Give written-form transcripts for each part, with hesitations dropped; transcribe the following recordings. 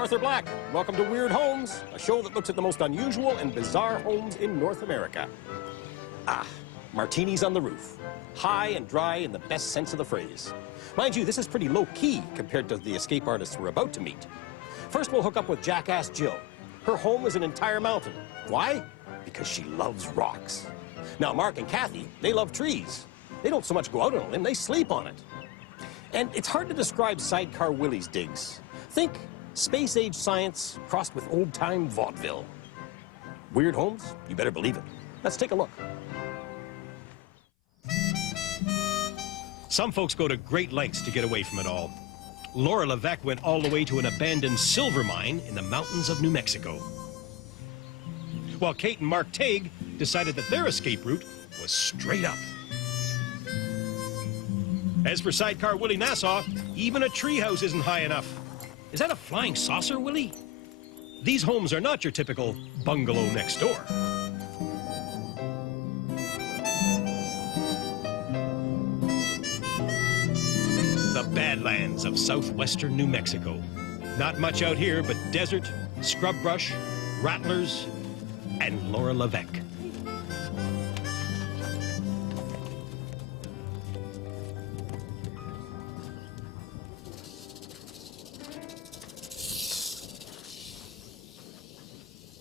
Arthur Black. Welcome to Weird Homes, a show that looks at the most unusual and bizarre homes in North America. Ah, martinis on the roof. High and dry in the best sense of the phrase. Mind you, this is pretty low-key compared to the escape artists we're about to meet. First, we'll hook up with Jackass Jill. Her home is an entire mountain. Why? Because she loves rocks. Now, Mark and Kathy, they love trees. They don't so much go out on a limb, they sleep on it. And it's hard to describe Sidecar Willie's digs. Think space-age science crossed with old-time vaudeville. Weird homes? You better believe it. Let's take a look. Some folks go to great lengths to get away from it all. Laura Levesque went all the way to an abandoned silver mine in the mountains of New Mexico. While Kate and Mark Tague decided that their escape route was straight up. As for Sidecar Willie Nassau, even a treehouse isn't high enough. Is that a flying saucer, Willie? These homes are not your typical bungalow next door. The Badlands of southwestern New Mexico. Not much out here but desert, scrub brush, rattlers, and Laura Levesque.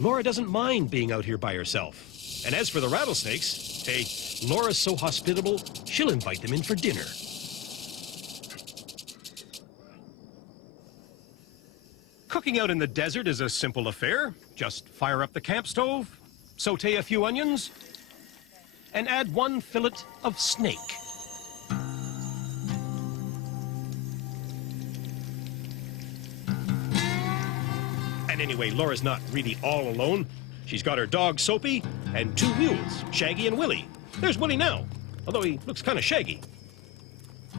Laura doesn't mind being out here by herself. And as for the rattlesnakes, hey, Laura's so hospitable, she'll invite them in for dinner. Cooking out in the desert is a simple affair. Just fire up the camp stove, saute a few onions, and add 1 fillet of snake. And anyway, Laura's not really all alone. She's got her dog, Soapy, and 2 mules, Shaggy and Willie. There's Willie now, although he looks kind of shaggy.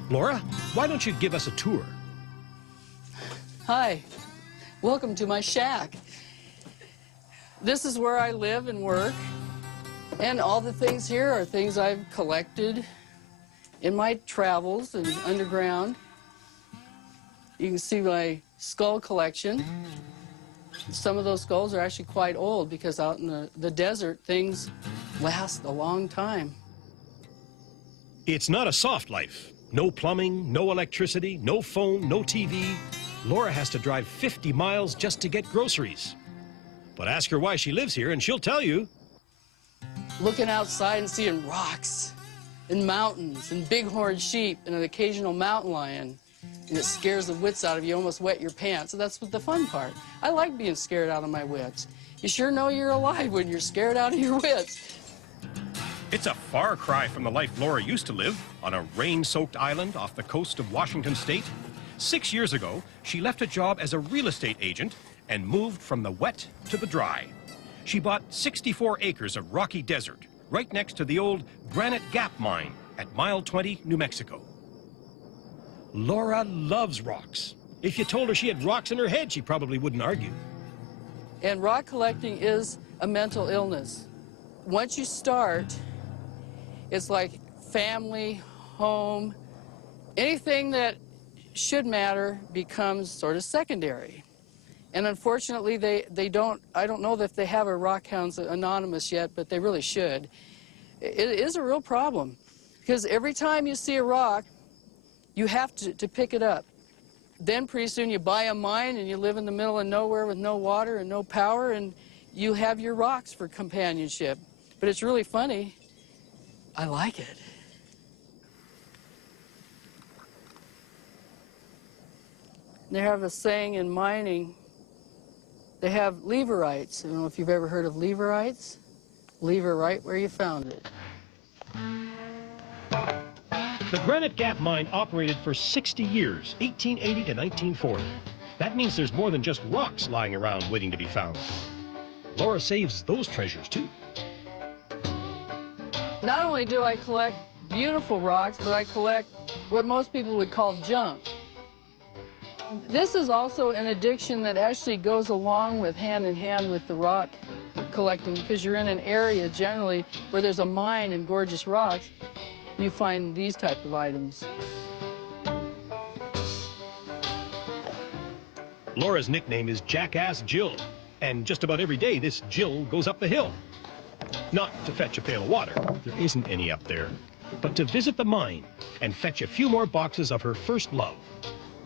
Laura, why don't you give us a tour? Hi, welcome to my shack. This is where I live and work, and all the things here are things I've collected in my travels and underground. You can see my skull collection. Some of those skulls are actually quite old because out in the desert, things last a long time. It's not a soft life. No plumbing, no electricity, no phone, no TV. Laura has to drive 50 miles just to get groceries. But ask her why she lives here and she'll tell you. Looking outside and seeing rocks and mountains and bighorn sheep and an occasional mountain lion. And it scares the wits out of you, almost wet your pants. So that's the fun part. I like being scared out of my wits. You sure know you're alive when you're scared out of your wits. It's a far cry from the life Laura used to live on a rain-soaked island off the coast of Washington State. 6 years ago, she left a job as a real estate agent and moved from the wet to the dry. She bought 64 acres of rocky desert right next to the old Granite Gap mine at Mile 20, New Mexico. Laura loves rocks. If you told her she had rocks in her head, she probably wouldn't argue. And rock collecting is a mental illness. Once you start, it's like family, home, anything that should matter becomes sort of secondary. And unfortunately, I don't know that they have a Rock Hounds Anonymous yet, but they really should. It is a real problem because every time you see a rock, you have to pick it up. Then pretty soon you buy a mine and you live in the middle of nowhere with no water and no power, and you have your rocks for companionship. But it's really funny. I like it. They have a saying in mining, they have leverites. I don't know if you've ever heard of leverites. Leave it right where you found it. The Granite Gap mine operated for 60 years, 1880 to 1940. That means there's more than just rocks lying around waiting to be found. Laura saves those treasures, too. Not only do I collect beautiful rocks, but I collect what most people would call junk. This is also an addiction that actually goes along with hand in hand with the rock collecting, because you're in an area generally where there's a mine and gorgeous rocks. You find these type of items. Laura's nickname is Jackass Jill, and just about every day this Jill goes up the hill. Not to fetch a pail of water, there isn't any up there, but to visit the mine and fetch a few more boxes of her first love,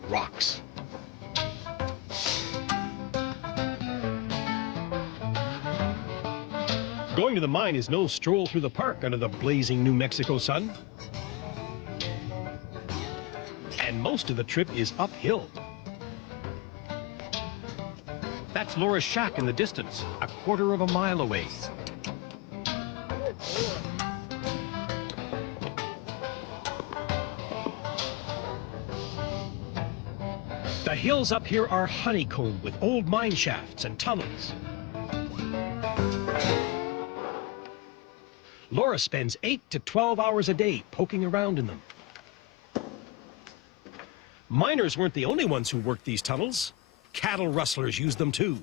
rocks. Going to the mine is no stroll through the park under the blazing New Mexico sun. And most of the trip is uphill. That's Laura's shack in the distance, a quarter of a mile away. The hills up here are honeycombed with old mine shafts and tunnels. Laura spends 8 to 12 hours a day poking around in them. Miners weren't the only ones who worked these tunnels. Cattle rustlers used them too.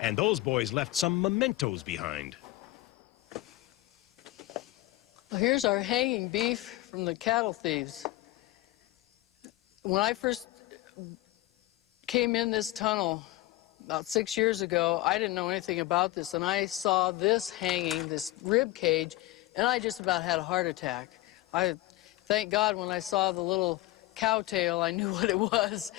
And those boys left some mementos behind. Well, here's our hanging beef from the cattle thieves. When I first came in this tunnel about 6 years ago, I didn't know anything about this, and I saw this hanging, this rib cage, and I just about had a heart attack. Thank God when I saw the little cow tail, I knew what it was.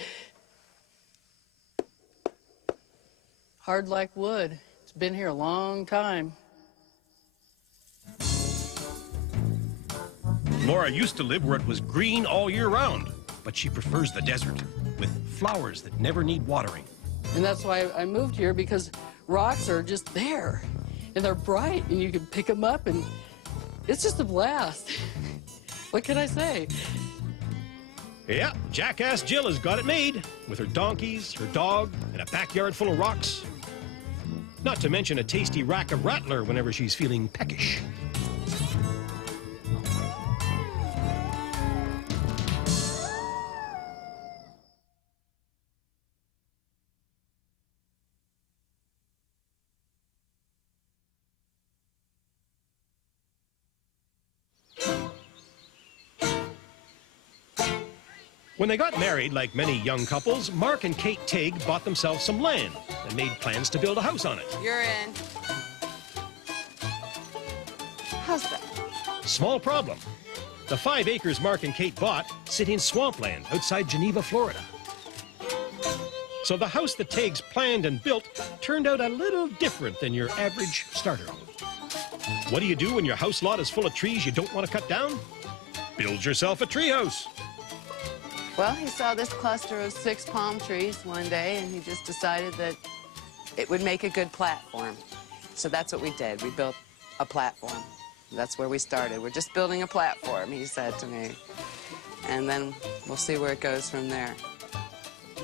Hard like wood. It's been here a long time. Laura used to live where it was green all year round, but she prefers the desert, with flowers that never need watering. And that's why I moved here, because rocks are just there, and they're bright, and you can pick them up, and it's just a blast. What can I say? Yeah, Jackass Jill has got it made, with her donkeys, her dog, and a backyard full of rocks. Not to mention a tasty rack of rattler whenever she's feeling peckish. When they got married, like many young couples, Mark and Kate Teague bought themselves some land and made plans to build a house on it. You're in. How's that? Small problem. The 5 acres Mark and Kate bought sit in swampland outside Geneva, Florida. So the house the Teagues planned and built turned out a little different than your average starter. What do you do when your house lot is full of trees you don't want to cut down? Build yourself a treehouse. Well, he saw this cluster of 6 palm trees one day, and he just decided that it would make a good platform. So that's what we did. We built a platform. That's where we started. We're just building a platform, he said to me. And then we'll see where it goes from there.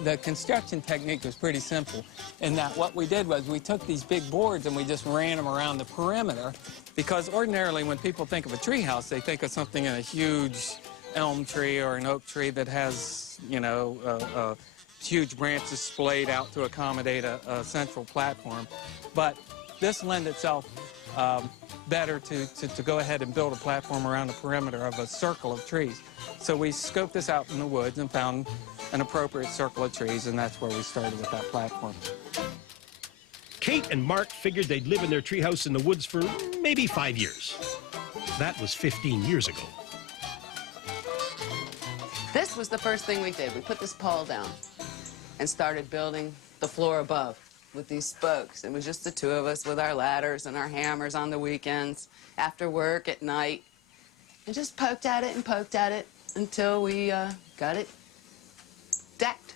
The construction technique was pretty simple in that what we did was we took these big boards and we just ran them around the perimeter, because ordinarily when people think of a tree house, they think of something in a huge elm tree or an oak tree that has, you know, huge branches splayed out to accommodate a central platform. But this lent itself better to go ahead and build a platform around the perimeter of a circle of trees. So we scoped this out in the woods and found an appropriate circle of trees, and that's where we started with that platform. Kate and Mark figured they'd live in their treehouse in the woods for maybe 5 years. That was 15 years ago. This was the first thing we did. We put this pole down and started building the floor above with these spokes. It was just the 2 of us with our ladders and our hammers on the weekends, after work, at night, and just poked at it until we got it decked.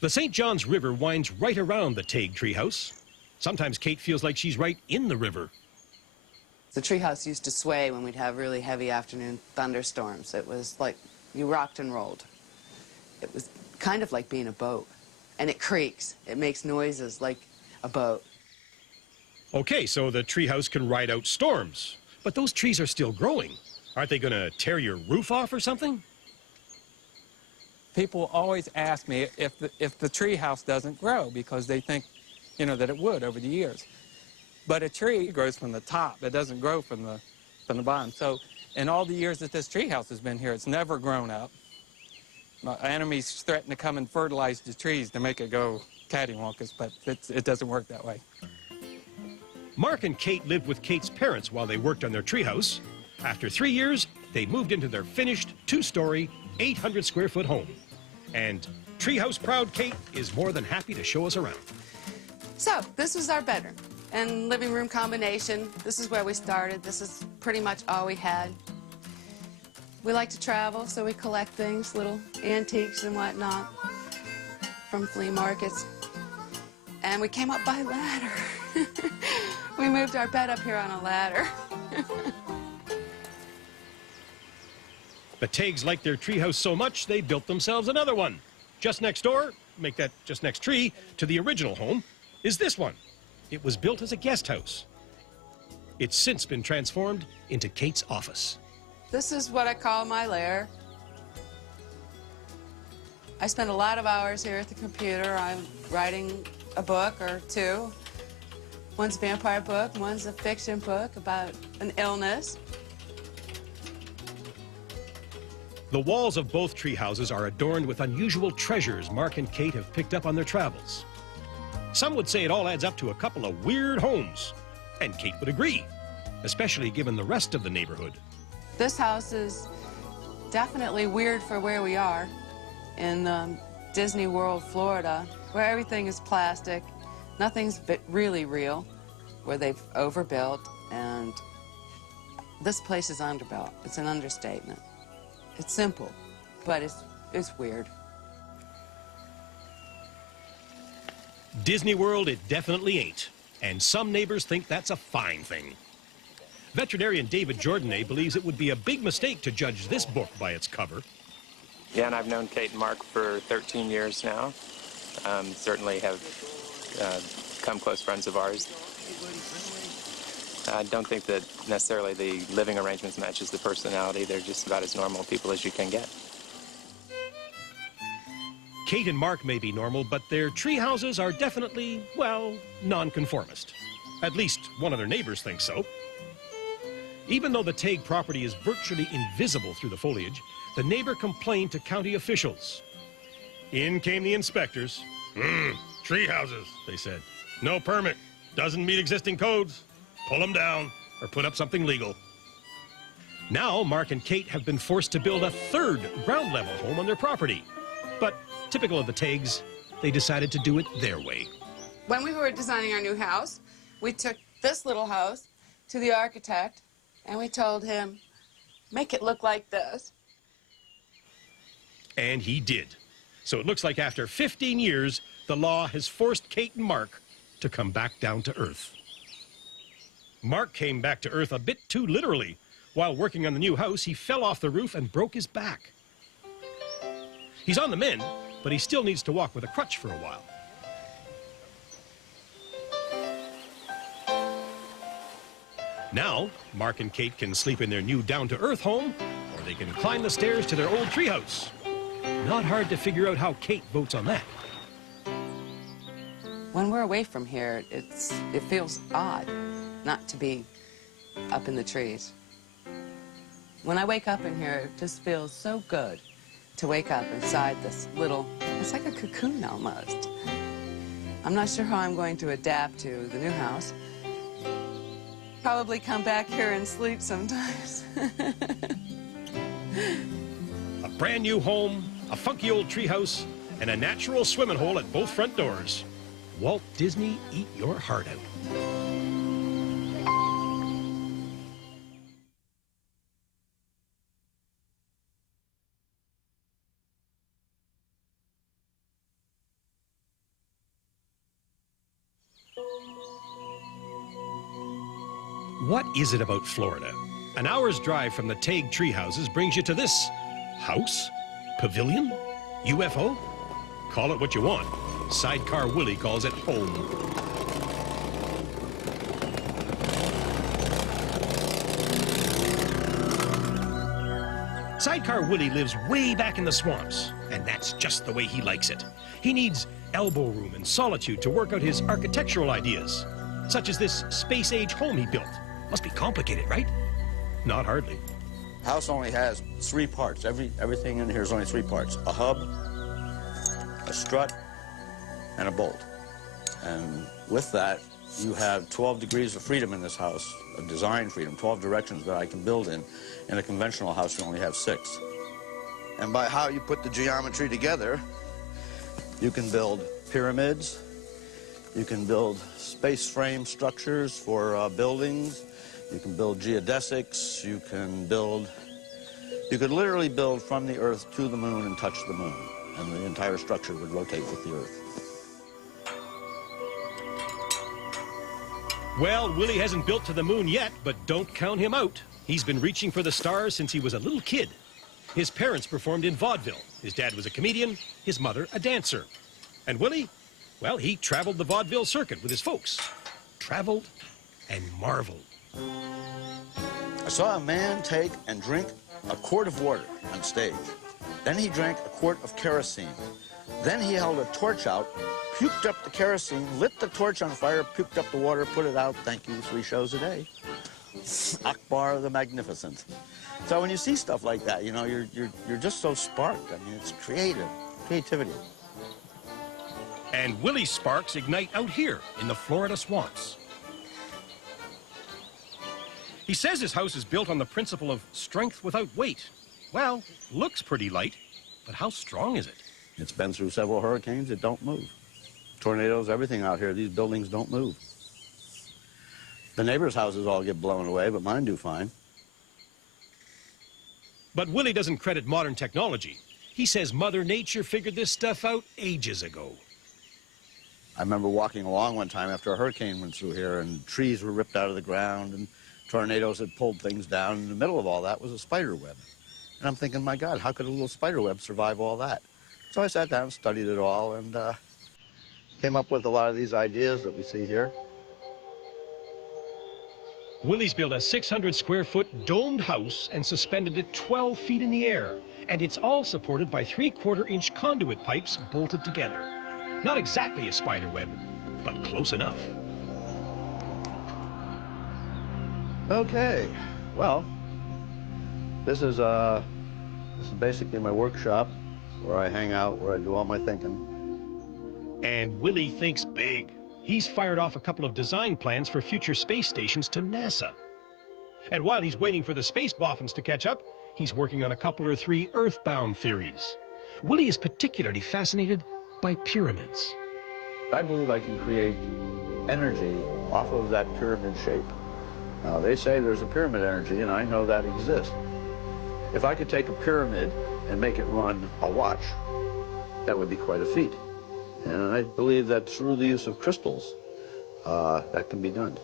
The St. Johns River winds right around the Teague treehouse. Sometimes Kate feels like she's right in the river. The treehouse used to sway when we'd have really heavy afternoon thunderstorms. It was like you rocked and rolled. It was kind of like being a boat. And it creaks. It makes noises like a boat. Okay, so the treehouse can ride out storms. But those trees are still growing. Aren't they going to tear your roof off or something? People always ask me if the tree house doesn't grow, because they think, you know, that it would over the years. But a tree grows from the top. It doesn't grow from the bottom. So in all the years that this tree house has been here, it's never grown up. Enemies threaten to come and fertilize the trees to make it go cattywampus, but it doesn't work that way. Mark and Kate lived with Kate's parents while they worked on their treehouse. After 3 years, they moved into their finished 2-story, 800-square-foot home. And treehouse proud Kate is more than happy to show us around. So this was our bedroom and living room combination. This is where we started. This is pretty much all we had. We like to travel, so we collect things, little antiques and whatnot from flea markets. And we came up by ladder. We moved our bed up here on a ladder. The Taigs liked their treehouse so much, they built themselves another one. Just next door, make that just next tree, to the original home, is this one. It was built as a guest house. It's since been transformed into Kate's office. This is what I call my lair. I spend a lot of hours here at the computer. I'm writing a book or two. One's a vampire book, one's a fiction book about an illness. The walls of both tree houses are adorned with unusual treasures Mark and Kate have picked up on their travels. Some would say it all adds up to a couple of weird homes, and Kate would agree, especially given the rest of the neighborhood. This house is definitely weird for where we are in Disney World, Florida, where everything is plastic, nothing's really real, where they've overbuilt, and this place is underbuilt. It's an understatement. It's simple, but it's weird. Disney World it definitely ain't, and some neighbors think that's a fine thing. Veterinarian David Jordanay believes it would be a big mistake to judge this book by its cover. Yeah, and I've known Kate and Mark for 13 years now. Certainly have become close friends of ours. I don't think that necessarily the living arrangements matches the personality. They're just about as normal people as you can get. Kate and Mark may be normal, but their tree houses are definitely, well, nonconformist. At least one of their neighbors thinks so. Even though the Taig property is virtually invisible through the foliage, the neighbor complained to county officials. In came the inspectors. Tree houses, they said. No permit. Doesn't meet existing codes. Pull them down or put up something legal. Now, Mark and Kate have been forced to build a third ground-level home on their property. But typical of the Taigs, they decided to do it their way. When we were designing our new house, we took this little house to the architect, and we told him, make it look like this. And he did. So it looks like after 15 years, the law has forced Kate and Mark to come back down to earth. Mark came back to earth a bit too literally. While working on the new house, he fell off the roof and broke his back. He's on the mend, but he still needs to walk with a crutch for a while. Now, Mark and Kate can sleep in their new down-to-earth home, or they can climb the stairs to their old treehouse. Not hard to figure out how Kate votes on that. When we're away from here, it feels odd not to be up in the trees. When I wake up in here, it just feels so good to wake up inside this little, it's like a cocoon almost. I'm not sure how I'm going to adapt to the new house. Probably come back here and sleep sometimes. A brand new home, a funky old treehouse, and a natural swimming hole at both front doors. Walt Disney, eat your heart out. What is it about Florida? An hour's drive from the Taig tree houses brings you to this house, pavilion, UFO? Call it what you want. Sidecar Willie calls it home. Sidecar Willie lives way back in the swamps, and that's just the way he likes it. He needs elbow room and solitude to work out his architectural ideas, such as this space-age home he built. Must be complicated, right? Not hardly. House only has 3 parts. Everything in here is only 3 parts. A hub, a strut, and a bolt. And with that, you have 12 degrees of freedom in this house, of design freedom, 12 directions that I can build in. In a conventional house, you only have 6. And by how you put the geometry together, you can build pyramids, you can build space frame structures for buildings, you can build geodesics, you could literally build from the Earth to the moon and touch the moon, and the entire structure would rotate with the Earth. Well, Willie hasn't built to the moon yet, but don't count him out. He's been reaching for the stars since he was a little kid. His parents performed in vaudeville. His dad was a comedian, his mother a dancer. And Willie, well, he traveled the vaudeville circuit with his folks. Traveled and marveled. I saw a man take and drink a quart of water on stage. Then he drank a quart of kerosene. Then he held a torch out, puked up the kerosene, lit the torch on fire, puked up the water, put it out. Thank you, 3 shows a day. Akbar the Magnificent. So when you see stuff like that, you know, you're just so sparked. I mean, it's creativity. And Willie's sparks ignite out here in the Florida swamps. He says his house is built on the principle of strength without weight. Well, looks pretty light, but how strong is it? It's been through several hurricanes. It don't move. Tornadoes, everything out here. These buildings don't move. The neighbors' houses all get blown away, but mine do fine. But Willie doesn't credit modern technology. He says Mother Nature figured this stuff out ages ago. I remember walking along one time after a hurricane went through here, and trees were ripped out of the ground, and tornadoes had pulled things down. In the middle of all that was a spider web. And I'm thinking, my God, how could a little spider web survive all that? So I sat down and studied it all, and came up with a lot of these ideas that we see here. Willie's built a 600-square-foot domed house and suspended it 12 feet in the air. And it's all supported by 3/4-inch conduit pipes bolted together. Not exactly a spider web, but close enough. Okay, well, this is basically my workshop, where I hang out, where I do all my thinking. And Willie thinks big. He's fired off a couple of design plans for future space stations to NASA. And while he's waiting for the space boffins to catch up, he's working on a couple or 3 earthbound theories. Willie is particularly fascinated by pyramids. I believe I can create energy off of that pyramid shape. Now, they say there's a pyramid energy, and I know that exists. If I could take a pyramid and make it run a watch, that would be quite a feat. And I believe that through the use of crystals, that can be done.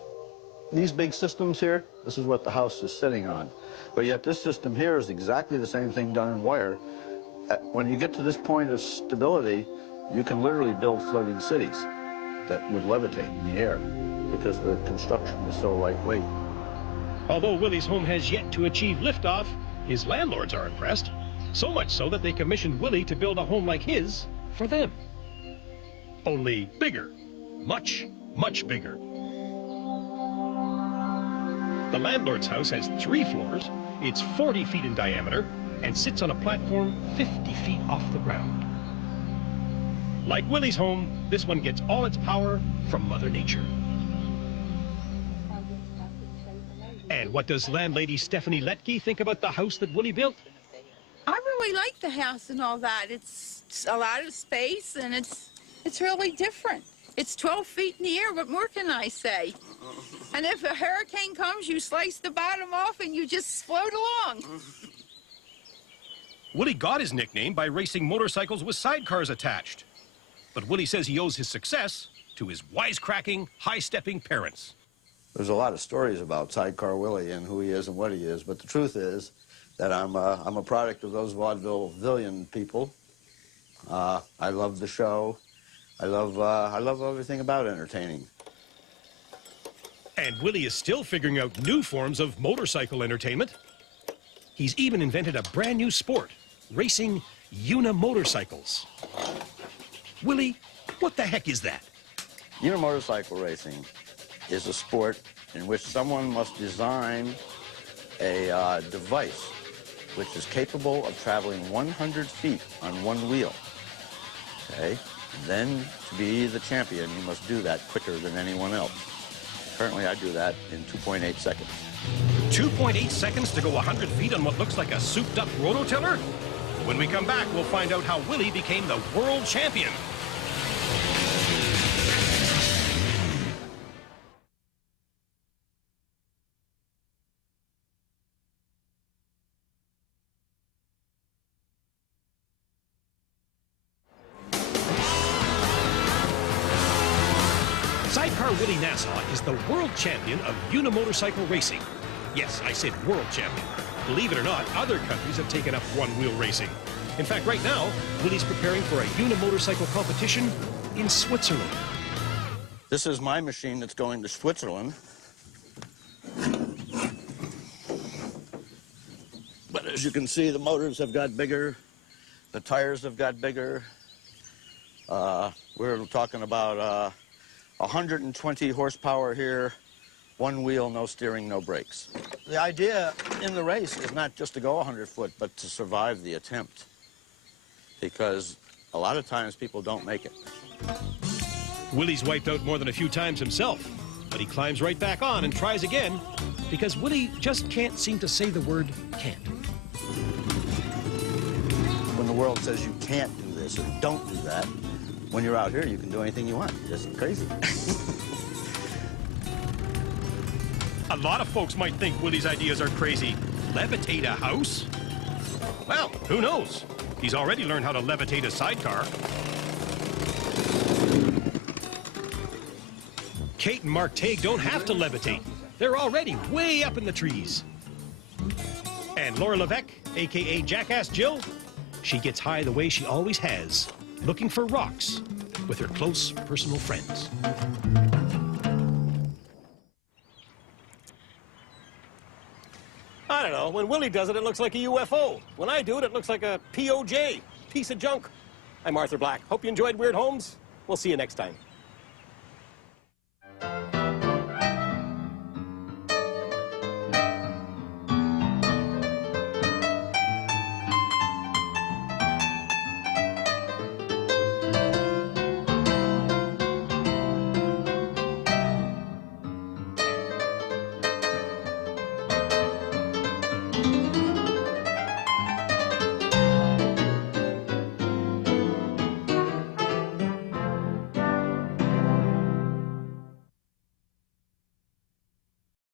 These big systems here, this is what the house is sitting on. But yet this system here is exactly the same thing done in wire. When you get to this point of stability, you can literally build floating cities that would levitate in the air because the construction is so lightweight. Although Willie's home has yet to achieve liftoff, his landlords are impressed. So much so that they commissioned Willie to build a home like his for them. Only bigger. Much, much bigger. The landlord's house has 3 floors, it's 40 feet in diameter, and sits on a platform 50 feet off the ground. Like Willie's home, this one gets all its power from Mother Nature. And what does landlady Stephanie Letke think about the house that Willie built? I really like the house and all that. It's a lot of space, and it's really different. It's 12 feet in the air. What more can I say? And if a hurricane comes, you slice the bottom off and you just float along. Willie got his nickname by racing motorcycles with sidecars attached. But Willie says he owes his success to his wisecracking, high-stepping parents. There's a lot of stories about Sidecar Willie and who he is and what he is, but the truth is that I'm a product of those vaudevillian people. I love the show. I love everything about entertaining. And Willie is still figuring out new forms of motorcycle entertainment. He's even invented a brand new sport, racing unimotorcycles. Willie, what the heck is that? Unimotorcycle racing is a sport in which someone must design a device which is capable of traveling 100 feet on one wheel. Okay? And then to be the champion, you must do that quicker than anyone else. Currently, I do that in 2.8 seconds. 2.8 seconds to go 100 feet on what looks like a souped-up rototiller? When we come back, we'll find out how Willie became the world champion. Sidecar Willie Nassau is the world champion of unimotorcycle racing. Yes, I said world champion. Believe it or not, other countries have taken up one-wheel racing. In fact, right now, Willie's preparing for a unimotorcycle competition in Switzerland. This is my machine that's going to Switzerland. But as you can see, the motors have got bigger, the tires have got bigger. We're talking about 120 horsepower here, one wheel, no steering, no brakes. The idea in the race is not just to go 100 foot, but to survive the attempt. Because a lot of times people don't make it. Willie's wiped out more than a few times himself, but he climbs right back on and tries again because Willie just can't seem to say the word can't. When the world says you can't do this or don't do that, when you're out here, you can do anything you want. It's just crazy. A lot of folks might think Willie's ideas are crazy. Levitate a house? Well, who knows? He's already learned how to levitate a sidecar. Kate and Mark Tague don't have to levitate. They're already way up in the trees. And Laura Levesque, a.k.a. Jackass Jill, she gets high the way she always has, looking for rocks with her close personal friends. I don't know. When Willie does it, it looks like a UFO. When I do it, it looks like a POJ, piece of junk. I'm Arthur Black. Hope you enjoyed Weird Homes. We'll see you next time.